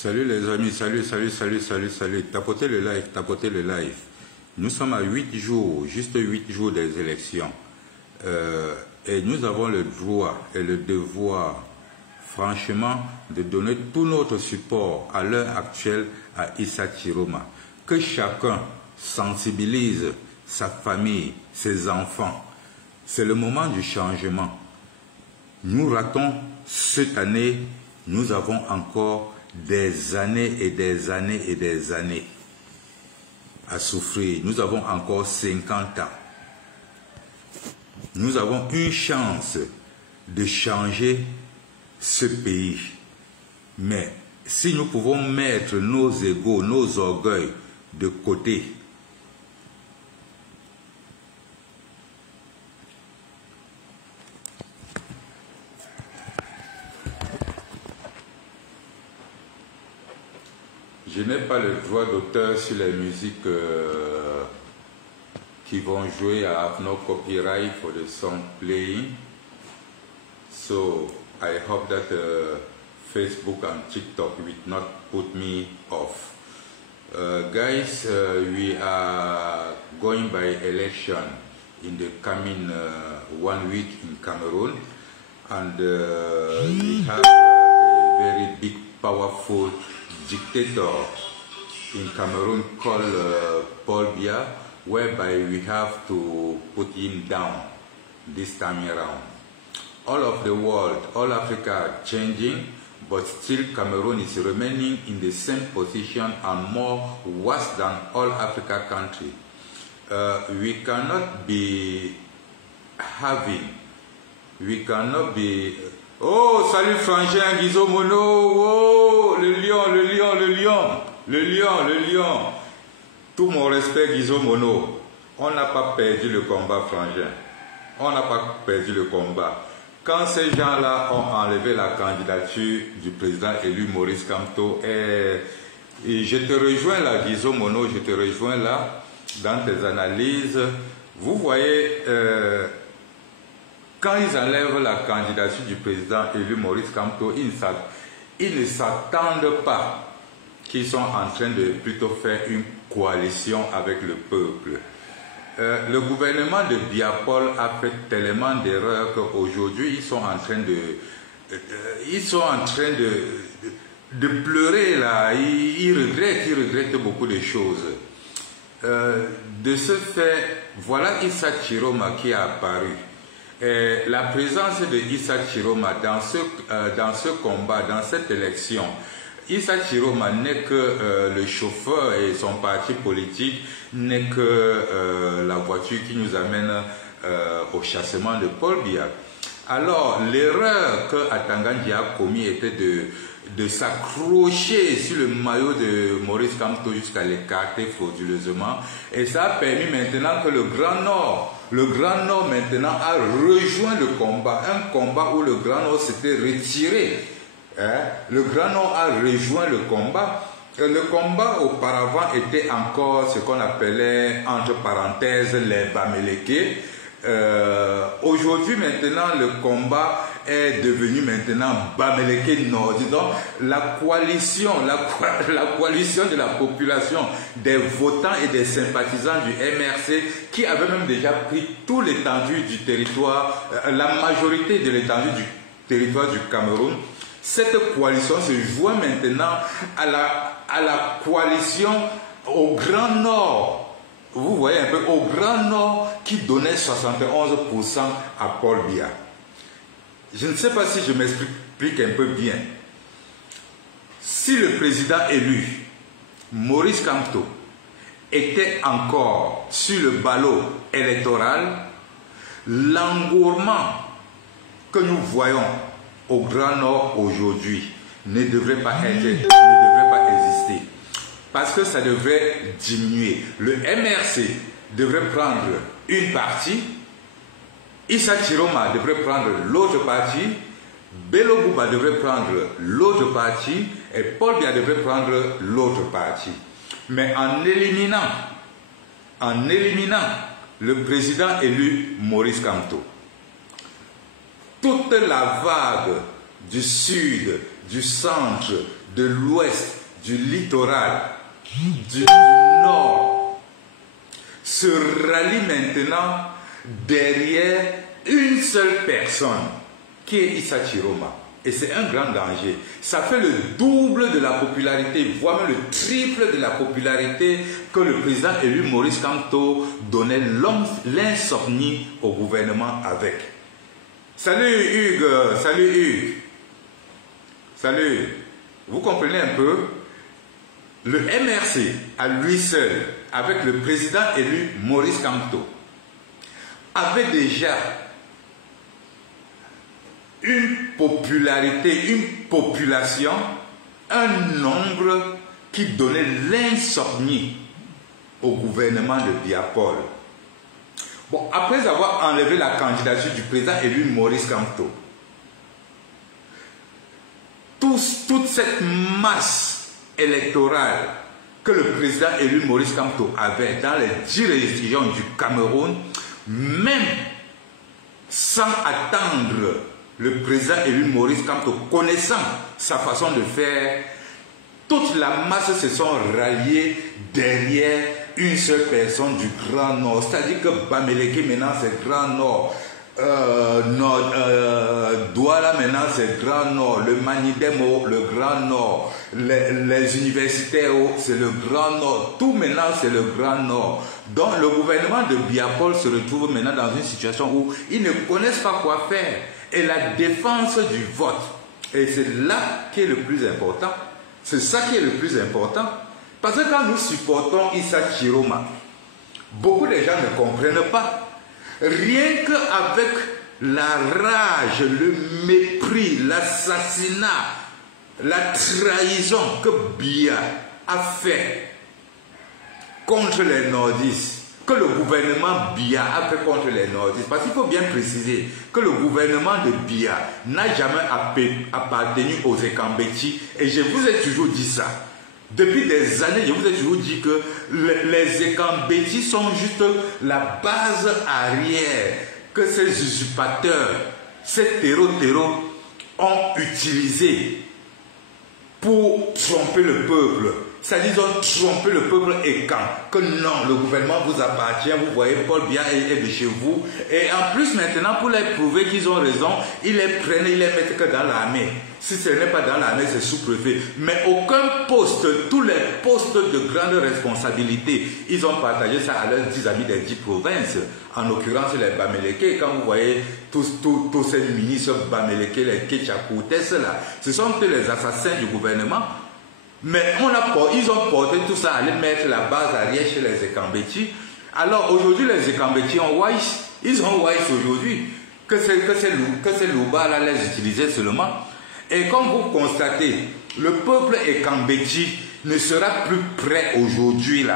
Salut les amis, salut. Tapotez le live, tapotez le live. Nous sommes à 8 jours, juste 8 jours des élections. Et nous avons le droit et le devoir, franchement, de donner tout notre support à l'heure actuelle à Issa Chiroma. Que chacun sensibilise sa famille, ses enfants. C'est le moment du changement. Nous ratons cette année, nous avons encore des années et des années et des années à souffrir. Nous avons encore 50 ans. Nous avons une chance de changer ce pays. Mais si nous pouvons mettre nos égos, nos orgueils de côté, je n'ai pas le droit d'auteur sur les musiques qui vont jouer. I have no copyright for the song playing. So I hope that Facebook and TikTok will not put me off. Guys, we are going by election in the coming 1 week in Cameroon, and we have a very big, powerful dictator in Cameroon called Paul Biya, whereby we have to put him down this time around. All of the world, all Africa are changing, but still Cameroon is remaining in the same position and more worse than all Africa countries. We cannot be Oh, salut Frangin, Guizot Mono, oh, le lion. Tout mon respect, Guizot Mono. On n'a pas perdu le combat, Frangin. On n'a pas perdu le combat. Quand ces gens-là ont enlevé la candidature du président élu Maurice Kamto, et je te rejoins là, Guizot Mono, je te rejoins là, dans tes analyses. Vous voyez, quand ils enlèvent la candidature du président élu Maurice Kamto, ils ne s'attendent pas qu'ils sont en train de plutôt faire une coalition avec le peuple. Le gouvernement de Biya Paul a fait tellement d'erreurs qu'aujourd'hui ils sont en train de pleurer là. Ils regrettent beaucoup de choses. De ce fait, voilà Issa Chiroma qui est apparu. La présence de Issa Chiroma dans ce combat, dans cette élection, Issa Chiroma n'est que le chauffeur et son parti politique n'est que la voiture qui nous amène au chassement de Paul Biya. Alors, l'erreur que Atangandji a commis était de s'accrocher sur le maillot de Maurice Kamto jusqu'à l'écarter frauduleusement. Et ça a permis maintenant que le Grand Nord maintenant a rejoint le combat. Un combat où le Grand Nord s'était retiré. Le Grand Nord a rejoint le combat. Le combat auparavant était encore ce qu'on appelait, entre parenthèses, les Bamileke. Aujourd'hui maintenant le combat est devenu maintenant Bamileke Nord. Donc la coalition de la population, des votants et des sympathisants du MRC qui avaient même déjà pris tout l'étendue du territoire, la majorité de l'étendue du territoire du Cameroun. Cette coalition se joint maintenant à la coalition au Grand Nord. Vous voyez un peu, au Grand Nord qui donnait 71% à Paul Biya. Je ne sais pas si je m'explique un peu bien. Si le président élu, Maurice Kamto, était encore sur le ballot électoral, l'engouement que nous voyons au Grand Nord aujourd'hui ne devrait pas exister. Parce que ça devrait diminuer. Le MRC devrait prendre une partie, Issa Chiroma devrait prendre l'autre partie, Bello Bouba devrait prendre l'autre partie et Paul Biya devrait prendre l'autre partie. Mais en éliminant le président élu Maurice Kamto, toute la vague du sud, du centre, de l'ouest, du littoral, du nord, se rallient maintenant derrière une seule personne, qui est Issa Chiroma. Et c'est un grand danger. Ça fait le double de la popularité, voire même le triple de la popularité que le président élu Maurice Kamto donnait l'insomnie au gouvernement avec. Salut Hugues, salut Hugues. Salut. Vous comprenez un peu? Le MRC, à lui seul, avec le président élu Maurice Kamto, avait déjà une popularité, une population, un nombre qui donnait l'insomnie au gouvernement de Biapol. Bon, après avoir enlevé la candidature du président élu Maurice Kamto, toute cette masse électorale que le président élu Maurice Kamto avait dans les 10 régions du Cameroun, même sans attendre le président élu Maurice Kamto, connaissant sa façon de faire, toute la masse se sont ralliées derrière une seule personne du Grand Nord. C'est-à-dire que Bamileke maintenant c'est Grand Nord, Douala maintenant c'est Grand Nord, le Manidemo le Grand Nord, les universitaires c'est le Grand Nord, tout maintenant c'est le Grand Nord. Donc le gouvernement de Biapol se retrouve maintenant dans une situation où ils ne connaissent pas quoi faire. Et la défense du vote, et c'est là qui est le plus important, c'est ça qui est le plus important, parce que quand nous supportons Issa Chiroma, beaucoup de gens ne comprennent pas. Rien qu'avec la rage, le mépris, l'assassinat, la trahison que Biya a fait contre les nordistes, que le gouvernement Biya a fait contre les nordistes, parce qu'il faut bien préciser que le gouvernement de Biya n'a jamais appartenu aux Ekambeti, et je vous ai toujours dit ça. Depuis des années, je vous ai toujours dit que les Ekambeti sont juste la base arrière que ces usurpateurs, ces terreaux ont utilisé pour tromper le peuple. C'est-à-dire qu'ils ont trompé le peuple et que non, le gouvernement vous appartient, vous voyez, Paul Biya est de chez vous. Et en plus maintenant, pour les prouver qu'ils ont raison, ils les prennent, ils les mettent que dans l'armée. Si ce n'est pas dans l'armée, c'est sous-préfet. Mais aucun poste, tous les postes de grande responsabilité, ils ont partagé ça à leurs 10 amis des 10 provinces. En l'occurrence, les Bamileke, quand vous voyez tous ces ministres Bamileke, les Ketchakoutes, là, ce sont que les assassins du gouvernement. Mais ils ont porté tout ça à aller mettre la base arrière chez les Ekambeti. Alors aujourd'hui, les Ekambeti ont wise. Ils ont wise aujourd'hui. Que ces loupas-là les utilisaient seulement. Et comme vous constatez, le peuple Ekambeti ne sera plus prêt aujourd'hui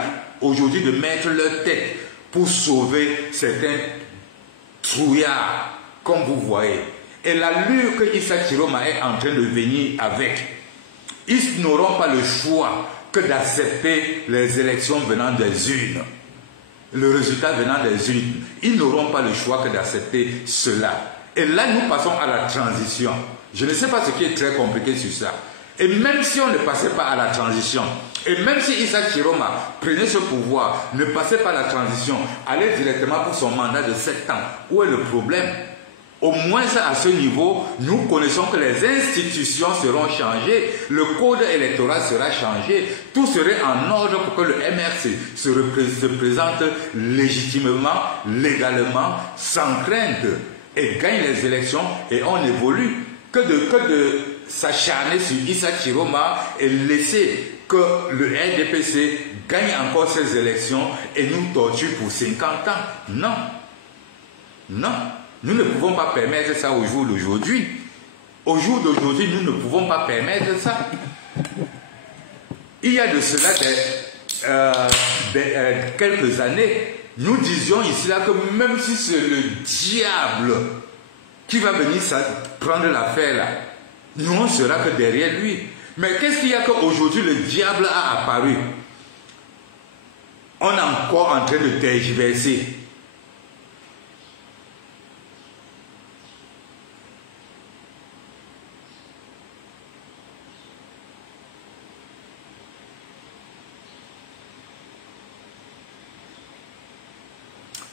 de mettre leur tête pour sauver certains trouillards, comme vous voyez. Et l'allure que Issa Chiroma est en train de venir avec, ils n'auront pas le choix que d'accepter les élections venant des urnes. Le résultat venant des urnes. Ils n'auront pas le choix que d'accepter cela. Et là, nous passons à la transition. Je ne sais pas ce qui est très compliqué sur ça. Et même si on ne passait pas à la transition, et même si Issa Chiroma prenait ce pouvoir, ne passait pas à la transition, allait directement pour son mandat de 7 ans, où est le problème? Au moins à ce niveau, nous connaissons que les institutions seront changées, le code électoral sera changé, tout serait en ordre pour que le MRC se présente légitimement, légalement, sans crainte, et gagne les élections, et on évolue. Que de s'acharner sur Issa Chiroma et laisser que le RDPC gagne encore ces élections et nous torture pour 50 ans. Non. Non. Nous ne pouvons pas permettre ça au jour d'aujourd'hui. Au jour d'aujourd'hui, nous ne pouvons pas permettre ça. Il y a de cela quelques années, nous disions ici là que même si c'est le diable qui va venir prendre l'affaire là, nous on sera que derrière lui. Mais qu'est-ce qu'il y a qu'aujourd'hui le diable a apparu? On est encore en train de tergiverser.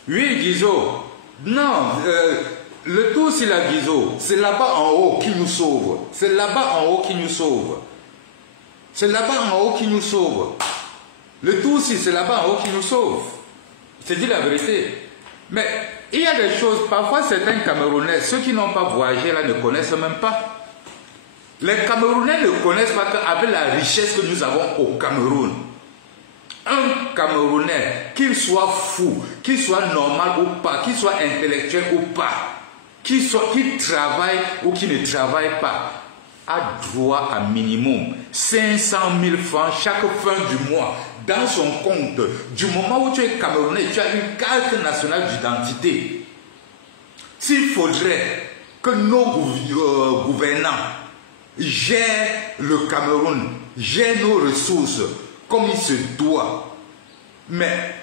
Oui, Guizot. Non, le tout c'est la Guizot. C'est là-bas en haut qui nous sauve. C'est là-bas en haut qui nous sauve. C'est là-bas en haut qui nous sauve. Le tout aussi, c'est là-bas en haut qui nous sauve. C'est dit la vérité. Mais il y a des choses, parfois certains Camerounais, ceux qui n'ont pas voyagé là ne connaissent même pas. Les Camerounais ne connaissent pas qu'avec la richesse que nous avons au Cameroun, un Camerounais, qu'il soit fou, qu'il soit normal ou pas, qu'il soit intellectuel ou pas, qu'il travaille ou qu'il ne travaille pas, a droit à minimum 500 000 francs chaque fin du mois dans son compte. Du moment où tu es Camerounais, tu as une carte nationale d'identité. S'il faudrait que nos gouvernants gèrent le Cameroun, gèrent nos ressources comme il se doit, mais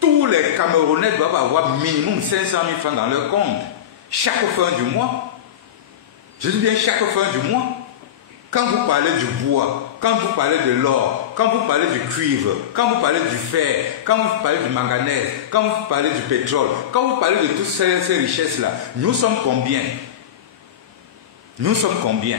tous les Camerounais doivent avoir minimum 500 000 francs dans leur compte chaque fin du mois. Je dis bien chaque fin du mois. Quand vous parlez du bois, quand vous parlez de l'or, quand vous parlez du cuivre, quand vous parlez du fer, quand vous parlez du manganèse, quand vous parlez du pétrole, quand vous parlez de toutes ces richesses-là, nous sommes combien? Nous sommes combien?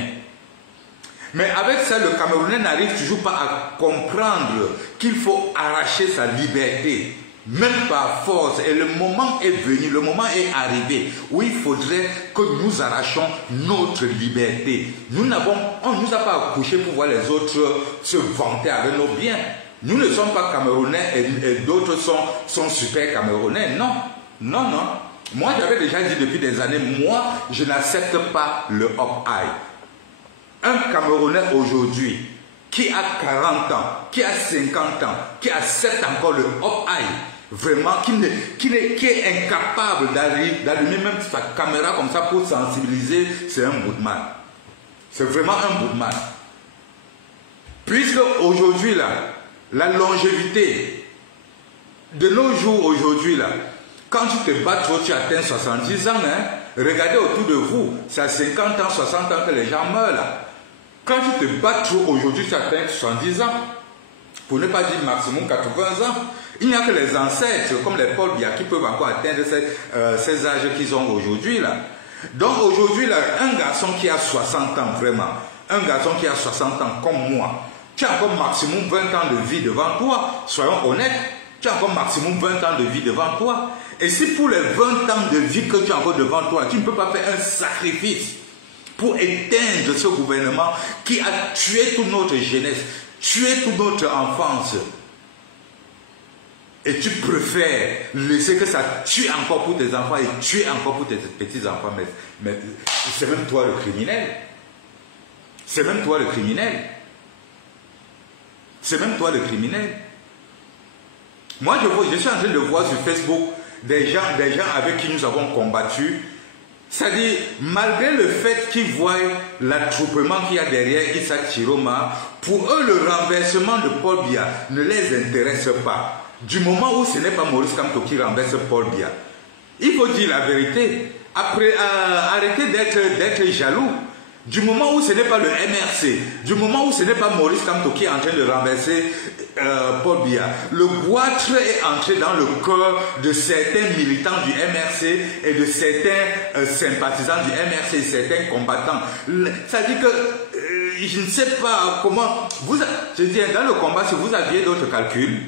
Mais avec ça, le Camerounais n'arrive toujours pas à comprendre qu'il faut arracher sa liberté, même par force. Et le moment est venu, le moment est arrivé où il faudrait que nous arrachions notre liberté. On ne nous a pas accouchés pour voir les autres se vanter avec nos biens. Nous ne sommes pas Camerounais et d'autres sont super Camerounais. Non, non, non. Moi, j'avais déjà dit depuis des années, moi, je n'accepte pas le hop-high. Un Camerounais aujourd'hui qui a 40 ans, qui a 50 ans, qui accepte encore le hop-high, vraiment, qui est incapable d'allumer même sa caméra comme ça pour sensibiliser, c'est un bout de mal. C'est vraiment un bout de mal. Puisque aujourd'hui, là, la longévité de nos jours aujourd'hui, là, quand tu te bats trop, tu atteins 70 ans, hein, regardez autour de vous, c'est à 50 ans, 60 ans que les gens meurent, là. Quand tu te bats trop aujourd'hui, tu atteins 70 ans, pour ne pas dire maximum 80 ans. Il n'y a que les ancêtres, comme les Paul Biya, qui peuvent encore atteindre ces âges qu'ils ont aujourd'hui, là. Donc aujourd'hui, là, un garçon qui a 60 ans, vraiment, un garçon qui a 60 ans comme moi, tu as encore maximum 20 ans de vie devant toi, soyons honnêtes, tu as encore maximum 20 ans de vie devant toi. Et si pour les 20 ans de vie que tu as encore devant toi, tu ne peux pas faire un sacrifice pour éteindre ce gouvernement qui a tué toute notre jeunesse, tué toute notre enfance, et tu préfères laisser que ça tue encore pour tes enfants et tue encore pour tes petits-enfants, mais c'est même toi le criminel. C'est même toi le criminel. C'est même toi le criminel. Moi, je suis en train de voir sur Facebook des gens avec qui nous avons combattu. C'est-à-dire, malgré le fait qu'ils voient l'attroupement qu'il y a derrière Issa Chiroma, pour eux, le renversement de Paul Biya ne les intéresse pas. Du moment où ce n'est pas Maurice Kamto qui renverse Paul Biya, il faut dire la vérité. Après, arrêtez d'être jaloux. Du moment où ce n'est pas le MRC, du moment où ce n'est pas Maurice Kamto qui est en train de renverser Paul Biya, le goitre est entré dans le cœur de certains militants du MRC et de certains sympathisants du MRC, certains combattants. Ça dit que je ne sais pas comment... Je dis, dans le combat, si vous aviez d'autres calculs,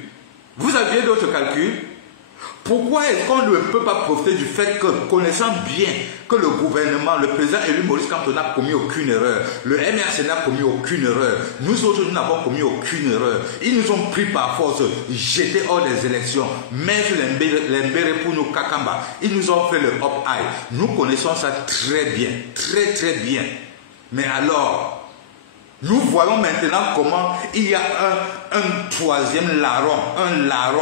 pourquoi est-ce qu'on ne peut pas profiter du fait que, connaissant bien que le gouvernement, le président élu Maurice Kamto n'a commis aucune erreur, le MRC n'a commis aucune erreur, nous autres nous n'avons commis aucune erreur, ils nous ont pris par force, jetés hors des élections, mettre l'embéré pour nous Kakamba, ils nous ont fait le hop-high. Nous connaissons ça très bien, très très bien. Mais alors, nous voyons maintenant comment il y a un troisième larron,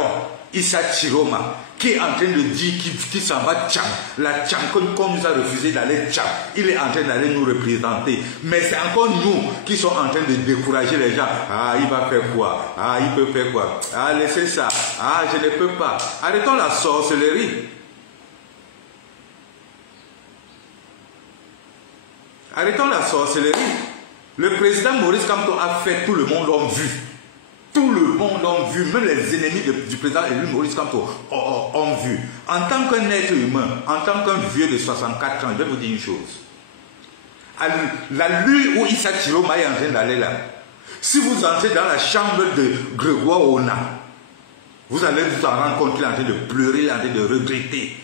Issa Chiroma, qui est en train de dire qu'il s'en va Tcham. La Tcham, qu'on nous a refusé d'aller Tcham, il est en train d'aller nous représenter. Mais c'est encore nous qui sommes en train de décourager les gens. Ah, il va faire quoi? Ah, il peut faire quoi? Ah, laissez ça. Ah, je ne peux pas. Arrêtons la sorcellerie. Arrêtons la sorcellerie. Le président Maurice Kamto a fait, tout le monde l'a vu. Tout le monde ont vu, même les ennemis du président élu Maurice Kamto ont vu. En tant qu'un être humain, en tant qu'un vieux de 64 ans, je vais vous dire une chose. À la lutte où Issa Chiroma est en train d'aller là, si vous entrez dans la chambre de Grégoire Ona, vous allez vous en rendre compte qu'il est en train de pleurer, il est en train de regretter.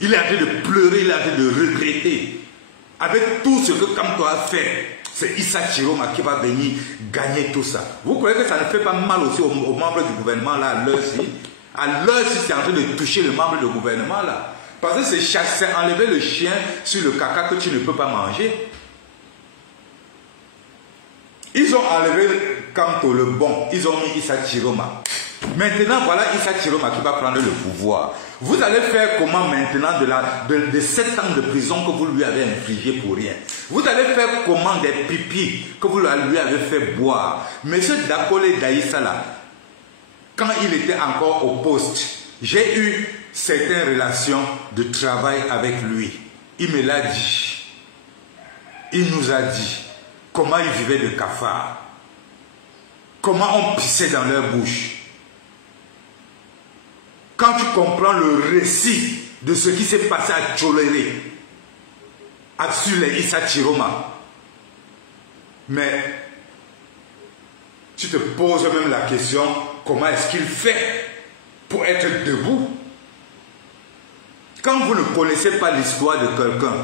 Il est en train de pleurer, il est en train de regretter. Avec tout ce que Kamto a fait, c'est Issa Chiroma qui va venir gagner tout ça. Vous croyez que ça ne fait pas mal aussi aux membres du gouvernement là, à l'heure-ci? À l'heure-ci, c'est en train de toucher le membre du gouvernement là. Parce que c'est enlever le chien sur le caca que tu ne peux pas manger. Ils ont enlevé Kamto le bon, ils ont mis Issa Chiroma. Maintenant, voilà Issa Chiroma qui va prendre le pouvoir. Vous allez faire comment maintenant de 7 ans de prison que vous lui avez infligé pour rien? Vous allez faire comment des pipis que vous lui avez fait boire? Monsieur Dakole Daïssa là, quand il était encore au poste, j'ai eu certaines relations de travail avec lui. Il me l'a dit. Il nous a dit comment ils vivaient de cafards. Comment on pissait dans leur bouche. Quand tu comprends le récit de ce qui s'est passé à Tcholéré, sur les Issa Chiroma, mais tu te poses même la question, comment est-ce qu'il fait pour être debout? Quand vous ne connaissez pas l'histoire de quelqu'un,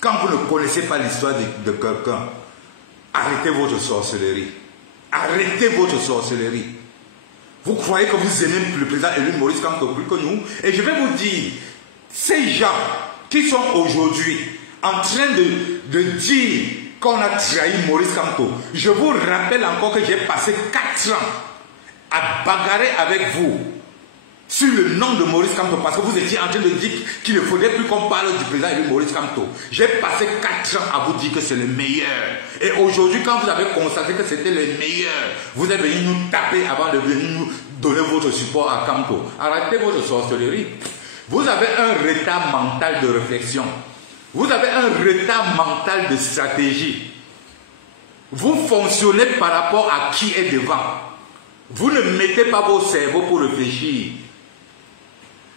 quand vous ne connaissez pas l'histoire de quelqu'un, arrêtez votre sorcellerie. Arrêtez votre sorcellerie. Vous croyez que vous aimez le président élu Maurice Kamto plus que nous? Et je vais vous dire, ces gens qui sont aujourd'hui en train de dire qu'on a trahi Maurice Kamto, je vous rappelle encore que j'ai passé 4 ans à bagarrer avec vous sur le nom de Maurice Kamto parce que vous étiez en train de dire qu'il ne faudrait plus qu'on parle du président élu Maurice Kamto. J'ai passé 4 ans à vous dire que c'est le meilleur. Et aujourd'hui, quand vous avez constaté que c'était le meilleur, vous êtes venu nous taper avant de venir nous donner votre support à Kamto. Arrêtez votre sorcellerie. Vous avez un retard mental de réflexion. Vous avez un retard mental de stratégie. Vous fonctionnez par rapport à qui est devant. Vous ne mettez pas vos cerveaux pour réfléchir.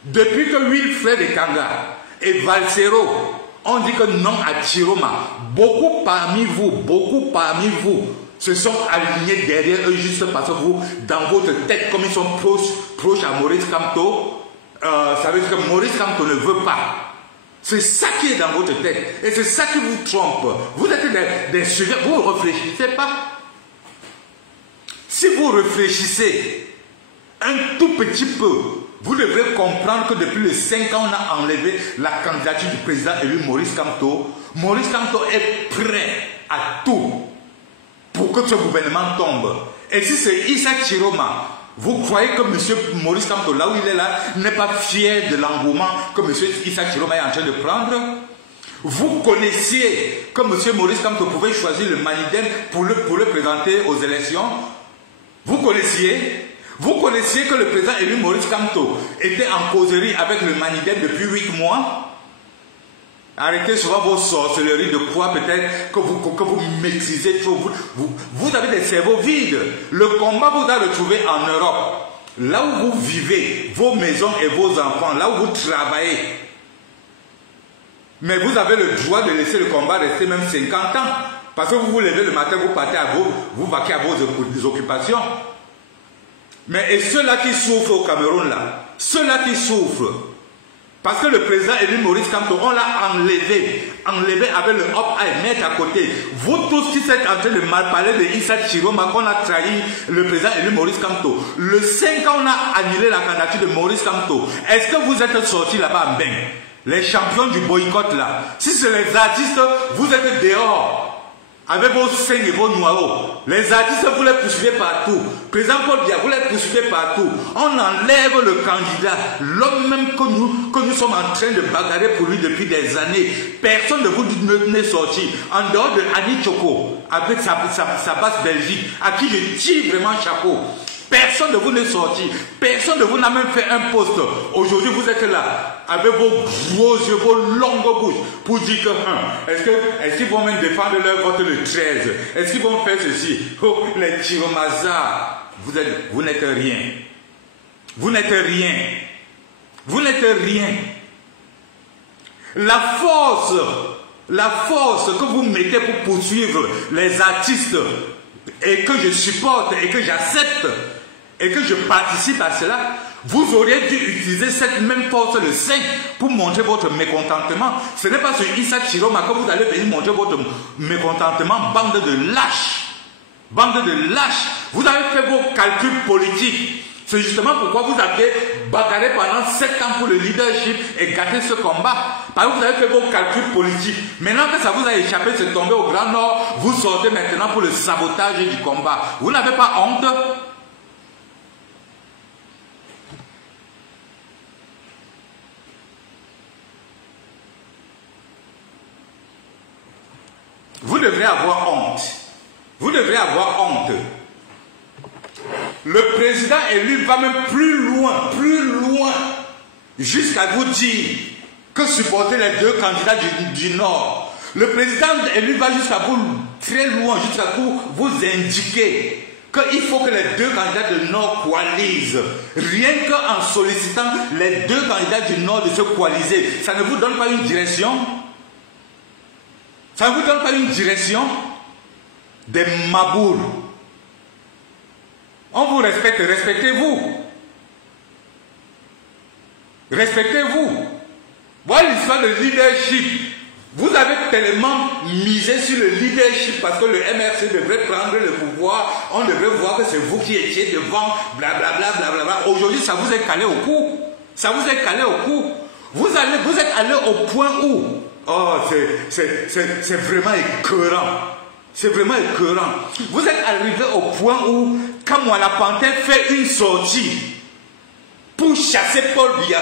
Depuis que Wilfred Ekanga et Valsero ont dit que non à Chiroma, beaucoup parmi vous se sont alignés derrière eux juste parce que vous, dans votre tête, comme ils sont proches à Maurice Kamto, ça veut dire que Maurice Kamto ne veut pas. C'est ça qui est dans votre tête. Et c'est ça qui vous trompe. Vous êtes des sujets, vous ne réfléchissez pas. Si vous réfléchissez un tout petit peu, vous devrez comprendre que depuis les 5 ans, on a enlevé la candidature du président élu Maurice Kamto. Maurice Kamto est prêt à tout pour que ce gouvernement tombe. Et si c'est Issa Chiroma, vous croyez que M. Maurice Kamto, là où il est là, n'est pas fier de l'engouement que M. Issa Chiroma est en train de prendre? Vous connaissiez que M. Maurice Kamto pouvait choisir le Maniden pour le présenter aux élections? Vous connaissiez que le président élu Maurice Kamto était en causerie avec le Maniden depuis 8 mois? Arrêtez souvent vos sorcelleries de quoi peut-être que vous maîtrisez trop. Vous avez des cerveaux vides. Le combat vous a retrouvé en Europe. Là où vous vivez, vos maisons et vos enfants, là où vous travaillez. Mais vous avez le droit de laisser le combat rester même 50 ans. Parce que vous vous levez le matin, vous partez vous vaquez à vos occupations. Mais et ceux-là qui souffrent au Cameroun là, ceux-là qui souffrent, parce que le président élu Maurice Kamto, on l'a enlevé avec le hop-eye, mettre à côté. Vous tous qui êtes en train de mal parler de Issa Chiroma, qu'on a trahi le président élu Maurice Kamto. Le 5 ans, on a annulé la candidature de Maurice Kamto. Est-ce que vous êtes sortis là-bas en bain? Les champions du boycott là, si c'est les artistes, vous êtes dehors. Avec vos seins et vos noyaux. Les artistes, vous les poursuivez partout. Président Paul Biya, vous les poursuivez partout. On enlève le candidat, l'homme même que nous sommes en train de bagarrer pour lui depuis des années. Personne de vous n'est sorti. En dehors de Annie Choco, avec sa base Belgique, à qui je tire vraiment chapeau. Personne de vous n'est sorti. Personne de vous n'a même fait un poste. Aujourd'hui, vous êtes là, avec vos gros yeux, vos longues bouches, pour dire que, est-ce qu'ils vont même défendre leur vote le 13? Est-ce qu'ils vont faire ceci? Oh, les Chiromaza. vous n'êtes rien. Vous n'êtes rien. Vous n'êtes rien. La force que vous mettez pour poursuivre les artistes et que je supporte et que j'accepte et que je participe à cela, vous auriez dû utiliser cette même force le 5 pour montrer votre mécontentement. Ce n'est pas sur Issa Chiroma que vous allez venir montrer votre mécontentement, bande de lâches. Bande de lâches. Vous avez fait vos calculs politiques. C'est justement pourquoi vous avez bagarré pendant 7 ans pour le leadership et gâté ce combat. Parce que vous avez fait vos calculs politiques. Maintenant que ça vous a échappé, c'est tombé au Grand Nord, vous sortez maintenant pour le sabotage du combat. Vous n'avez pas honte? Vous devrez avoir honte. Vous devrez avoir honte. Le président élu va même plus loin, jusqu'à vous dire que supporter les deux candidats du Nord. Le président élu va jusqu'à vous, très loin, jusqu'à vous indiquer qu'il faut que les deux candidats du Nord coalisent. Rien qu'en sollicitant les deux candidats du Nord de se coaliser, ça ne vous donne pas une direction? Ça ne vous donne pas une direction? Des maboules. On vous respecte, respectez-vous. Respectez-vous. Voilà l'histoire de leadership. Vous avez tellement misé sur le leadership parce que le MRC devrait prendre le pouvoir. On devrait voir que c'est vous qui étiez devant, blablabla, blablabla. Aujourd'hui, ça vous est calé au cou. Ça vous est calé au cou. Vous êtes allé au point où... Oh, c'est vraiment écœurant. C'est vraiment écœurant. Vous êtes arrivé au point où, quand moi la Panthère fait une sortie pour chasser Paul Biya,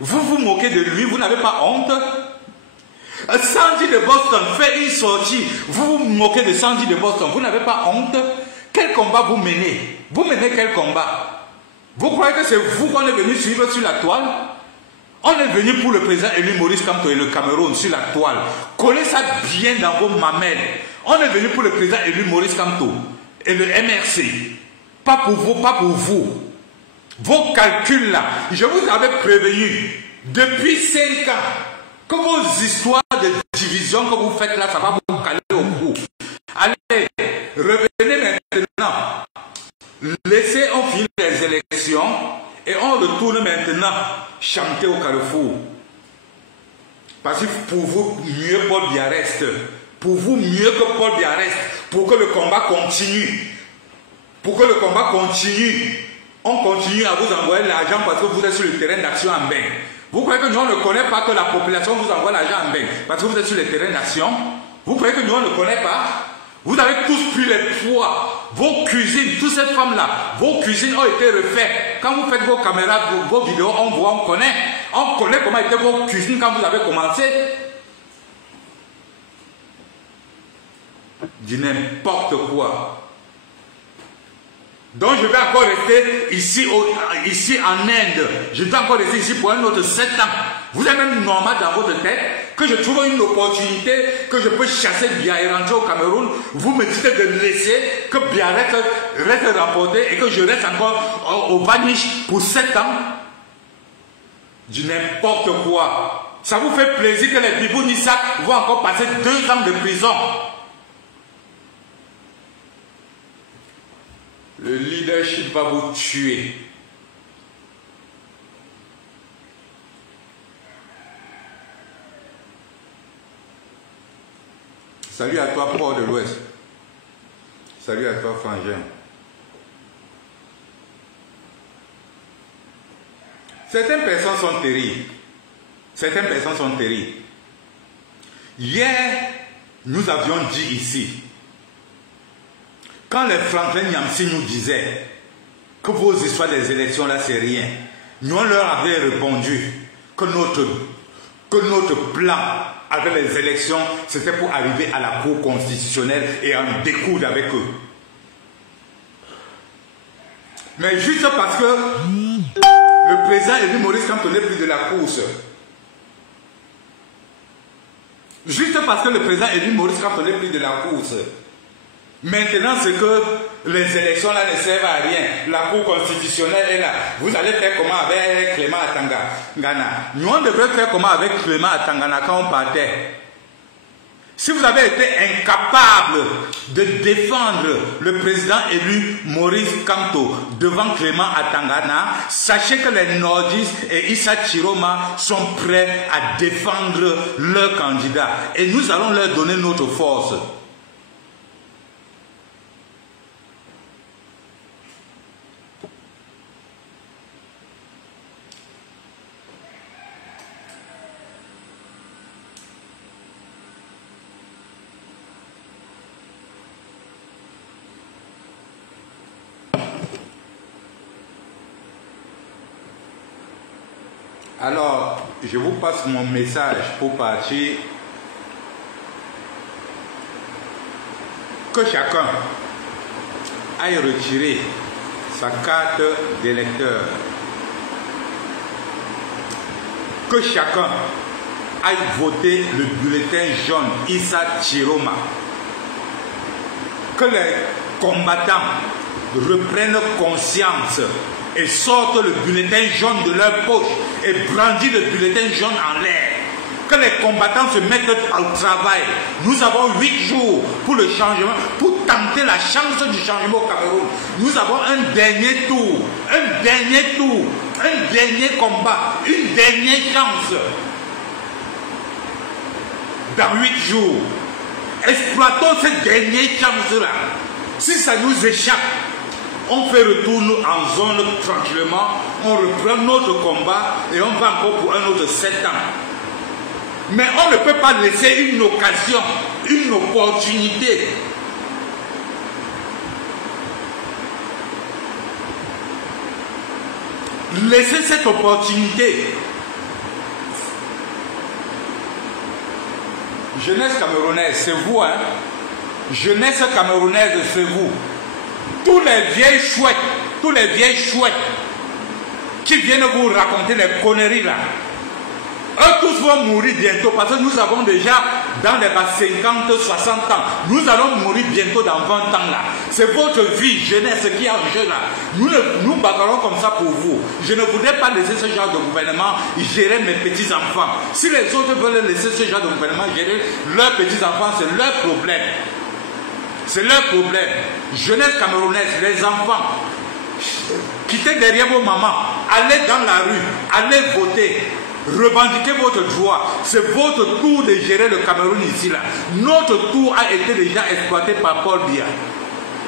vous vous moquez de lui, vous n'avez pas honte? Sandy de Boston fait une sortie, vous vous moquez de Sandy de Boston, vous n'avez pas honte? Quel combat vous menez? Vous menez quel combat? Vous croyez que c'est vous qu'on est venu suivre sur la toile? On est venu pour le président élu Maurice Kamto et le Cameroun sur la toile. Collez ça bien dans vos mamelles. On est venu pour le président élu Maurice Kamto et le MRC. Pas pour vous, pas pour vous. Vos calculs là, je vous avais prévenu depuis 5 ans que vos histoires de division que vous faites là, ça va vous caler au cou. Allez, revenez maintenant. Laissez on finir les élections et on retourne maintenant chanter au Carrefour. Parce que pour vous, mieux Paul Biya reste. Pour vous, mieux que Paul Biya reste. Pour que le combat continue. Pour que le combat continue. On continue à vous envoyer l'argent parce que vous êtes sur le terrain d'action en bain. Vous croyez que nous on ne connaît pas que la population vous envoie l'argent en bain parce que vous êtes sur le terrain d'action? Vous croyez que nous on ne connaît pas? Vous avez tous pris les poids. Vos cuisines, toutes ces femmes-là, vos cuisines ont été refaites. Quand vous faites vos caméras, vos vidéos, on voit, on connaît. On connaît comment étaient vos cuisines quand vous avez commencé. Dis n'importe quoi. Donc je vais encore rester ici, ici en Inde. Je vais encore rester ici pour un autre 7 ans. Vous êtes même normal dans votre tête que je trouve une opportunité, que je peux chasser Biya et rentrer au Cameroun. Vous me dites de laisser que Biya reste remporté et que je reste encore au Vanish pour 7 ans. Du n'importe quoi. Ça vous fait plaisir que les Bibou Nissak vont encore passer 2 ans de prison. Le leadership va vous tuer. Salut à toi, Port de l'Ouest. Salut à toi, Frangin. Certaines personnes sont terribles. Certaines personnes sont terribles. Hier, nous avions dit ici, quand les Franklin Nyamsi nous disaient que vos histoires des élections là c'est rien, nous on leur avait répondu que notre plan avec les élections c'était pour arriver à la Cour constitutionnelle et en découdre avec eux. Mais juste parce que le président élu Maurice Kamto n'est plus de la course, juste parce que le président élu Maurice Kamto n'est plus de la course, maintenant, c'est que Les élections là ne servent à rien. La Cour constitutionnelle est là. Vous allez faire comment avec Clément Atangana? Nous, on devrait faire comment avec Clément Atangana quand on partait? Si vous avez été incapable de défendre le président élu Maurice Kamto devant Clément Atangana, sachez que les nordistes et Issa Chiroma sont prêts à défendre leur candidat. Et nous allons leur donner notre force. Alors, je vous passe mon message pour partir. Que chacun aille retirer sa carte d'électeur. Que chacun aille voter le bulletin jaune Issa Chiroma. Que les combattants reprennent conscience et sortent le bulletin jaune de leur poche et brandissent le bulletin jaune en l'air. Que les combattants se mettent au travail. Nous avons 8 jours pour le changement, pour tenter la chance du changement au Cameroun. Nous avons un dernier tour, un dernier combat, une dernière chance. Dans 8 jours, exploitons cette dernière chance-là. Si ça nous échappe, on fait retour en zone tranquillement, on reprend notre combat et on va encore pour un autre 7 ans. Mais on ne peut pas laisser une occasion, une opportunité. Laissez cette opportunité. Jeunesse camerounaise, c'est vous, hein? Jeunesse camerounaise, c'est vous. Tous les vieilles chouettes qui viennent vous raconter les conneries là, eux tous vont mourir bientôt parce que nous avons déjà dans les 50, 60 ans, nous allons mourir bientôt dans 20 ans là. C'est votre vie, jeunesse qui est en jeu là. Nous bagarrons comme ça pour vous. Je ne voudrais pas laisser ce genre de gouvernement gérer mes petits-enfants. Si les autres veulent laisser ce genre de gouvernement gérer leurs petits-enfants, c'est leur problème. C'est leur problème. Jeunesse camerounaise, les enfants, quittez derrière vos mamans, allez dans la rue, allez voter, revendiquez votre droit. C'est votre tour de gérer le Cameroun ici là. Notre tour a été déjà exploité par Paul Biya.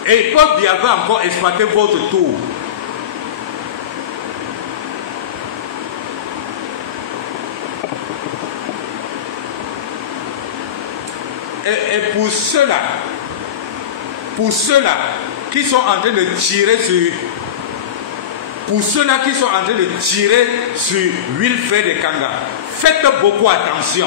Et Paul Biya va encore exploiter votre tour. Et pour ceux-là qui sont en train de tirer sur Wilfred Ekanga, faites beaucoup attention.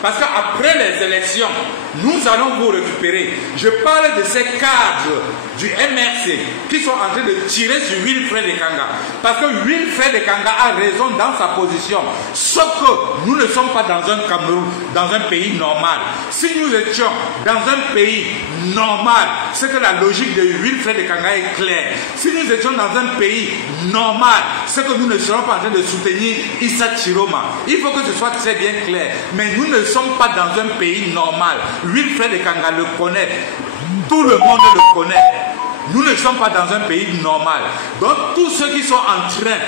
Parce qu'après les élections, nous allons vous récupérer. Je parle de ces cadres du MRC qui sont en train de tirer sur Wilfred Ekanga. Parce que Wilfred Ekanga a raison dans sa position. Sauf que nous ne sommes pas dans un Cameroun, dans un pays normal. Si nous étions dans un pays normal, c'est que la logique de Wilfred Ekanga est claire. Si nous étions dans un pays normal, c'est que nous ne serons pas en train de soutenir Issa Chiroma. Il faut que ce soit très bien clair. Mais nous ne sommes pas dans un pays normal. Wilfred Ekanga le connaît. Tout le monde le connaît. Nous ne sommes pas dans un pays normal. Donc tous ceux qui sont en train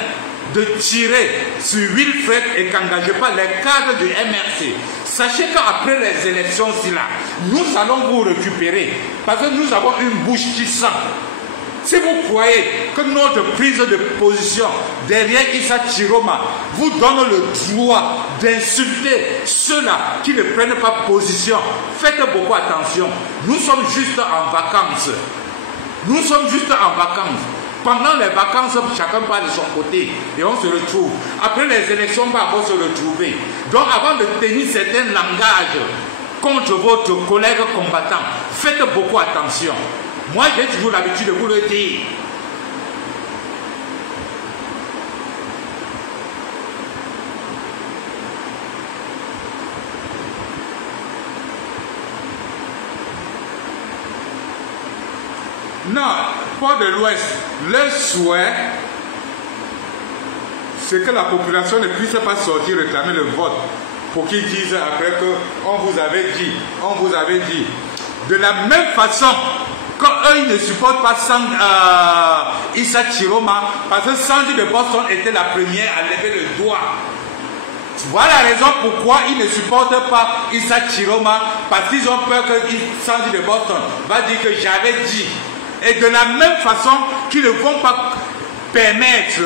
de tirer sur Wilfred Ekanga, je parle des cadres du MRC, sachez qu'après les élections, nous allons vous récupérer. Parce que nous avons une bouche qui sent. Si vous croyez que notre prise de position derrière Issa Chiroma vous donne le droit d'insulter ceux-là qui ne prennent pas position, faites beaucoup attention. Nous sommes juste en vacances. Nous sommes juste en vacances. Pendant les vacances, chacun part de son côté et on se retrouve. Après les élections, on va encore se retrouver. Donc avant de tenir certains langages contre votre collègue combattant, faites beaucoup attention. Moi, j'ai toujours l'habitude de vous le dire. Non, Port de l'Ouest, leur souhait, c'est que la population ne puisse pas sortir réclamer le vote pour qu'ils disent après que on vous avait dit, on vous avait dit. De la même façon, quand eux ils ne supportent pas Issa Chiroma, parce que Sandy de Boston était la première à lever le doigt. Voilà la raison pourquoi ils ne supportent pas Issa Chiroma, parce qu'ils ont peur que Sandy de Boston va dire que j'avais dit. Et de la même façon qu'ils ne vont pas permettre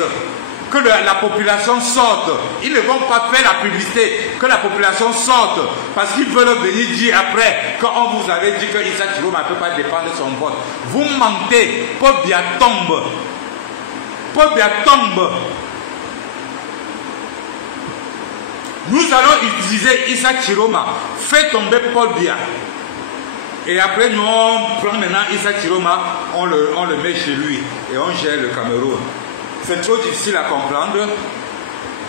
que la population sorte. Ils ne vont pas faire la publicité que la population sorte parce qu'ils veulent venir dire après qu'on vous avait dit que Issa Chiroma ne peut pas défendre son vote. Vous mentez. Paul Biya tombe. Paul Biya tombe. Nous allons utiliser Issa Chiroma. Fait tomber Paul Biya. Et après, nous on prend maintenant Issa Chiroma, on le met chez lui et on gère le Cameroun. C'est trop difficile à comprendre.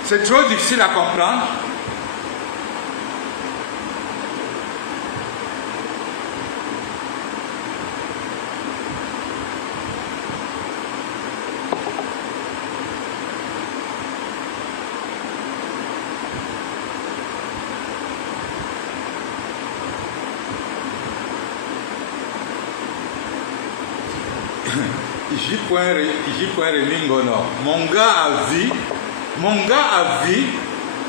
C'est trop difficile à comprendre. J.Remy Ngono, mon gars à vie,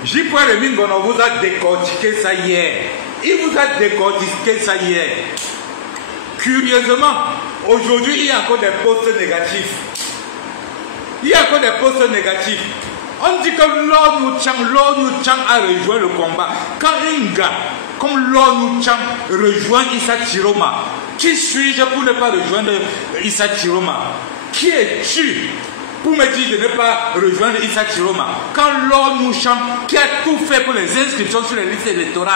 J.Remy Ngono vous a décortiqué ça hier. Il vous a décortiqué ça hier. Curieusement, aujourd'hui, il y a encore des posts négatifs. Il y a encore des posts négatifs. On dit que Lord Nuchang a rejoint le combat. Quand un gars comme Lord Nuchang rejoint Issa Chiroma, qui suis-je pour ne pas rejoindre Issa Chiroma? Qui es-tu pour me dire de ne pas rejoindre Issa Chiroma? Quand Lord Nuchang, qui a tout fait pour les inscriptions sur les listes électorales.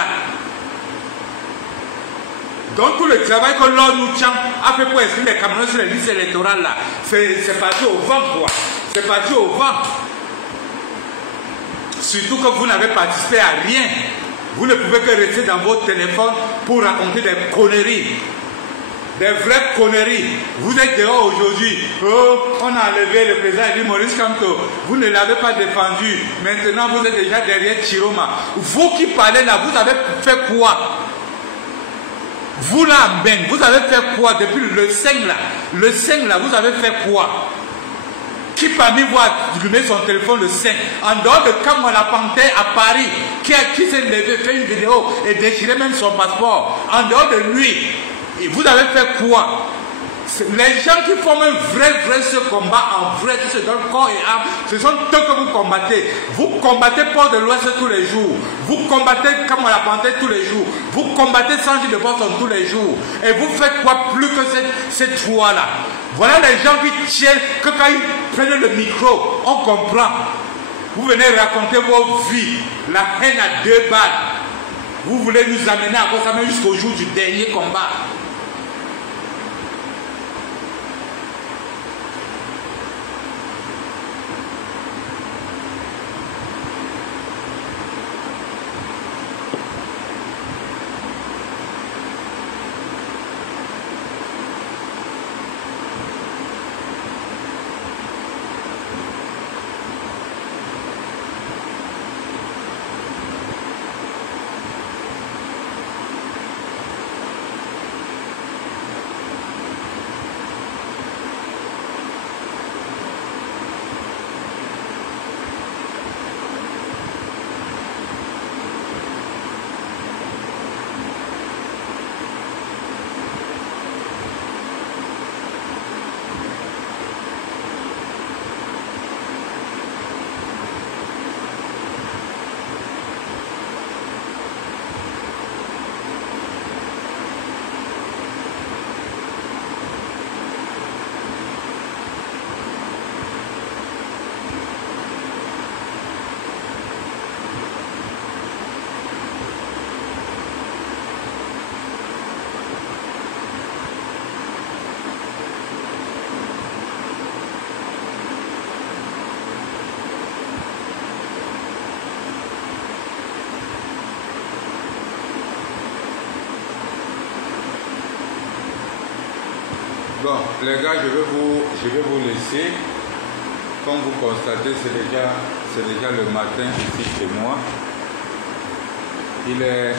Donc tout le travail que Lord Nuchang a fait pour inscrire les Camerounais sur les listes électorales là, c'est parti au vent quoi. C'est parti au vent. Surtout que vous n'avez participé à rien. Vous ne pouvez que rester dans votre téléphone pour raconter des conneries. Des vraies conneries. Vous êtes dehors aujourd'hui. Oh, on a enlevé le président Eli Maurice Kamto. Vous ne l'avez pas défendu. Maintenant, vous êtes déjà derrière Chiroma. Vous qui parlez là, vous avez fait quoi? Vous là, Ben, vous avez fait quoi depuis le 5 là? Le 5 là, vous avez fait quoi? Qui parmi vous a allumé son téléphone le 5? En dehors de Kamwa la Panthère à Paris, qui s'est levé, fait une vidéo et déchiré même son passeport. En dehors de lui, vous avez fait quoi? Les gens qui font un vrai ce combat en vrai, qui se donnent corps et âme, ce sont eux que vous combattez. Vous combattez Port de l'Ouest tous les jours. Vous combattez Kamwa la Panthère tous les jours. Vous combattez Sandy de Boston tous les jours. Et vous faites quoi plus que cette foi-là? Voilà les gens qui tiennent, que quand ils prennent le micro, on comprend. Vous venez raconter vos vies, la haine à 2 balles. Vous voulez nous amener à ça même jusqu'au jour du dernier combat. Bon, les gars, je vais vous laisser. Comme vous constatez, c'est déjà le matin ici chez moi. Il est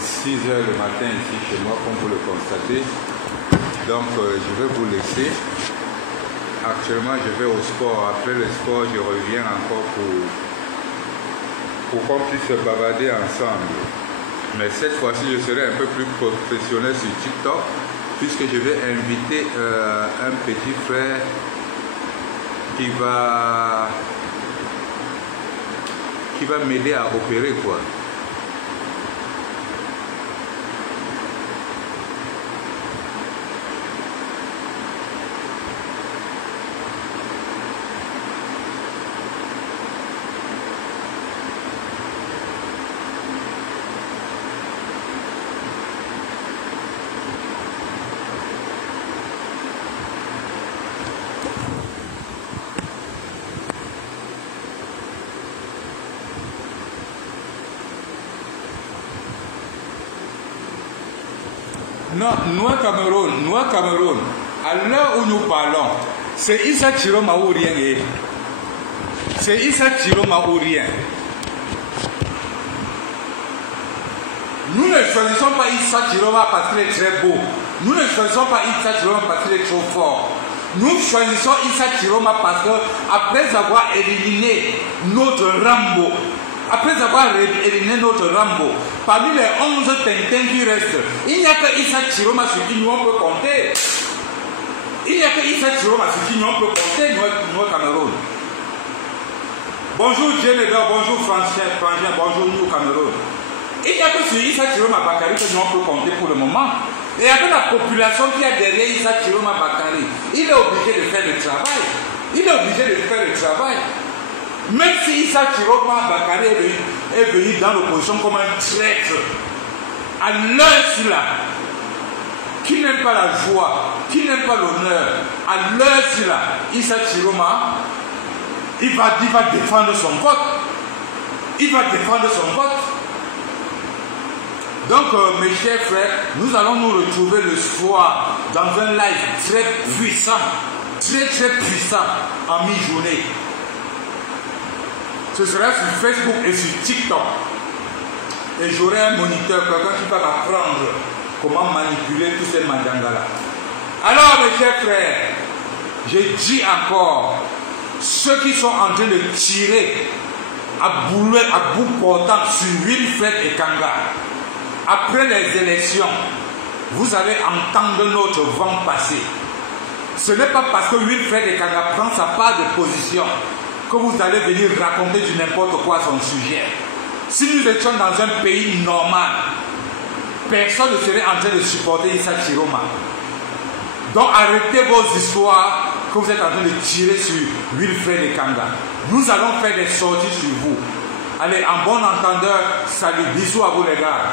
6 h le matin ici chez moi, comme vous le constatez. Donc, je vais vous laisser. Actuellement, je vais au sport. Après le sport, je reviens encore pour qu'on puisse se bavarder ensemble. Mais cette fois-ci, je serai un peu plus professionnel sur TikTok, puisque je vais inviter un petit frère qui va m'aider à opérer, quoi. Non, nous à Cameroun, à l'heure où nous parlons, c'est Issa Chiroma ou rien. C'est Issa Chiroma ou rien. Nous ne choisissons pas Issa Chiroma parce qu'il est très beau. Nous ne choisissons pas Issa Chiroma parce qu'il est trop fort. Nous choisissons Issa Chiroma parce que après avoir éliminé notre Rambo, parmi les 11 Tintins qui restent, il n'y a que Issa Chiroma sur qui nous on peut compter. Il n'y a que Issa Chiroma sur qui nous on peut compter, nous au Cameroun. Bonjour Djeneba, bonjour Frangin, bonjour nous au Cameroun. Il n'y a que sur Issa Chiroma Bakari que nous on peut compter pour le moment. Et avec la population qui est derrière Issa Chiroma Bakari, il est obligé de faire le travail. Même si Issa Chiroma Bakari est venu dans l'opposition comme un traître, à l'heure-ci-là, qui n'aime pas la joie, qui n'aime pas l'honneur, à l'heure-ci-là, Issa Chiroma, il va défendre son vote. Donc, mes chers frères, nous allons nous retrouver le soir dans un live très puissant, très puissant, en mi-journée. Ce sera sur Facebook et sur TikTok. Et j'aurai un moniteur, quelqu'un qui va m'apprendre comment manipuler tous ces mandangala. Alors, mes chers frères, je dis encore, ceux qui sont en train de tirer à bout portant sur Wilfred et Kanga, après les élections, vous allez entendre notre vent passer. Ce n'est pas parce que Wilfred et Kanga prend sa part de position que vous allez venir raconter du n'importe quoi à son sujet. Si nous étions dans un pays normal, personne ne serait en train de supporter Issa Chiroma. Donc arrêtez vos histoires que vous êtes en train de tirer sur Wilfred et Kanga. Nous allons faire des sorties sur vous. Allez, en bon entendeur, salut, bisous à vous les gars.